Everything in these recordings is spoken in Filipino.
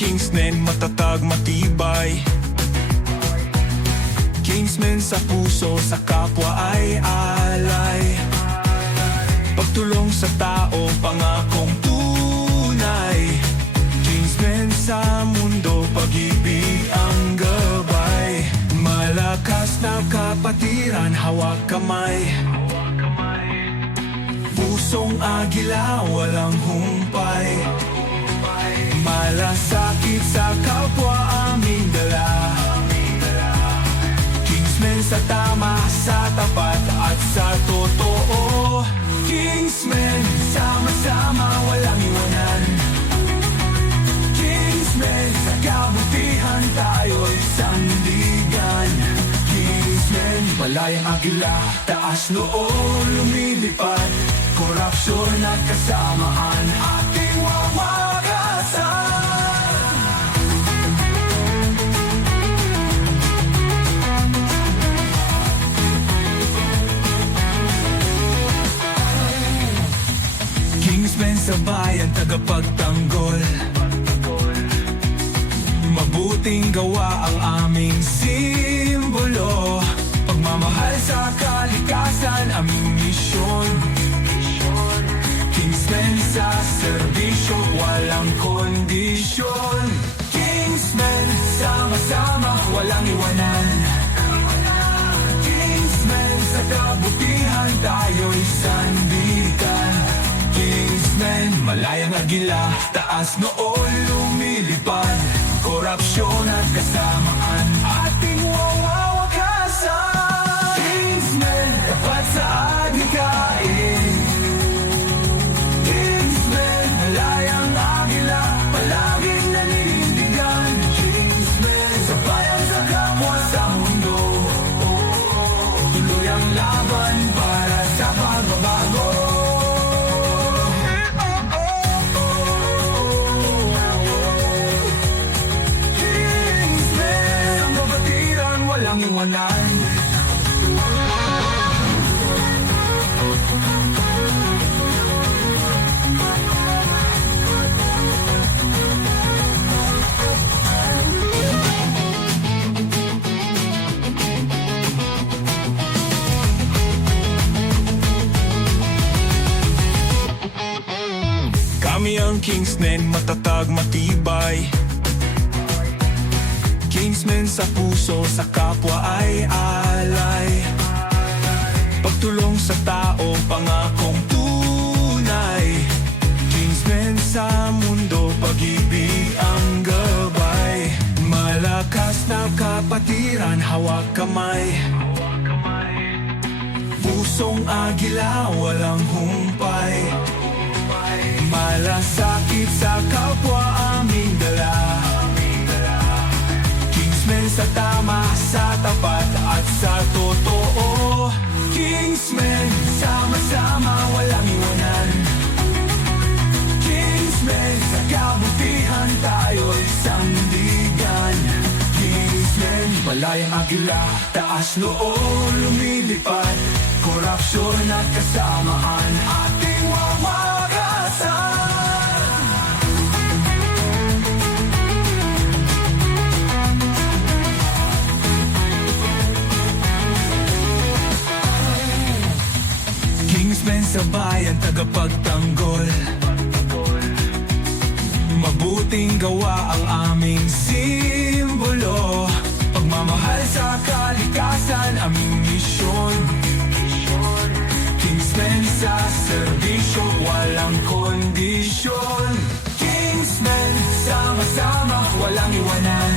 Kingsmen, matatag, matibay. Kingsmen sa puso, sa kapwa ay alay. Pagtulong sa tao, pangakong tunay. Kingsmen sa mundo, pag-ibig ang gabay. Malakas na kapatiran, hawak kamay. Pusong agila, walang humpay. Malasakit sa kapwa, aming dala. Kingsmen sa tama, sa tapat at sa totoo. Kingsmen, sama-sama, walang iwanan. Kingsmen, sa kabutihan tayo'y sandigan. Kingsmen, malayang agila, taas noo, lumilipad. Korupsyon at kasamaan, ating wawakasan. Kingsmen sa bayan, tagapagtanggol. Mabuting gawa ang aming simbolo. Pagmamahal sa kalikasan, aming misyon. Kingsmen sa serbisyo, walang kondisyon. Kingsmen, sama-sama, walang iwanan. Kingsmen, sa kabutihan tayo'y sandigan. Kingsmen, malayang agila, taas noo, lumilipad. Korupsyon at kasamaan, ating wawawakasan. Kingsmen, tapat sa adhikain. Kingsmen, malayang agila, palaging naninindigan. Kingsmen, sa bayan, sa kapwa, sa mundo. Tuloy ang laban para sa pagbabago. Walang iwanan. Kami ang Kingsmen, matatag, matibay. Kingsmen sa puso, sa kapwa ay alay. Pagtulong sa tao, pangakong tunay. Kingsmen sa mundo, pag-ibig ang gabay. Malakas na kapatiran, hawak kamay. Pusong agila, walang humpay. Malasakit sa kapwa, aming dala. Sa tama, sa tapat at sa totoo. Kingsmen, sama-sama, walang iwanan. Kingsmen, sa kabutihan tayo'y sandigan. Kingsmen, malayang agila, taas noo, lumilipad. Korupsyon at kasamaan, ating wawakasan. Kingsmen sa bayan, tagapagtanggol. Mabuting gawa ang aming simbolo. Pagmamahal sa kalikasan, aming misyon. Kingsmen sa serbisyo, walang kondisyon. Kingsmen, sama-sama, walang iwanan.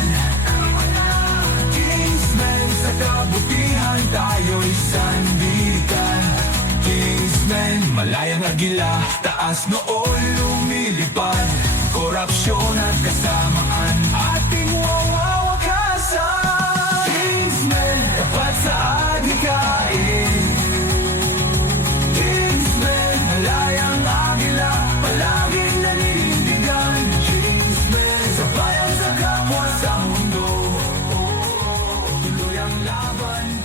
Kingsmen, sa kabutihan tayo'y sandigan. Kingsmen, malayang agila, taas noo, lumilipad. Korupsyon at kasamaan, ating wawawakasan. Kingsmen, tapat sa adhikain. Kingsmen, malayang agila, palaging naninindigan. Kingsmen, sa bayan, sa kapwa, sa mundo. Tuloy ang laban.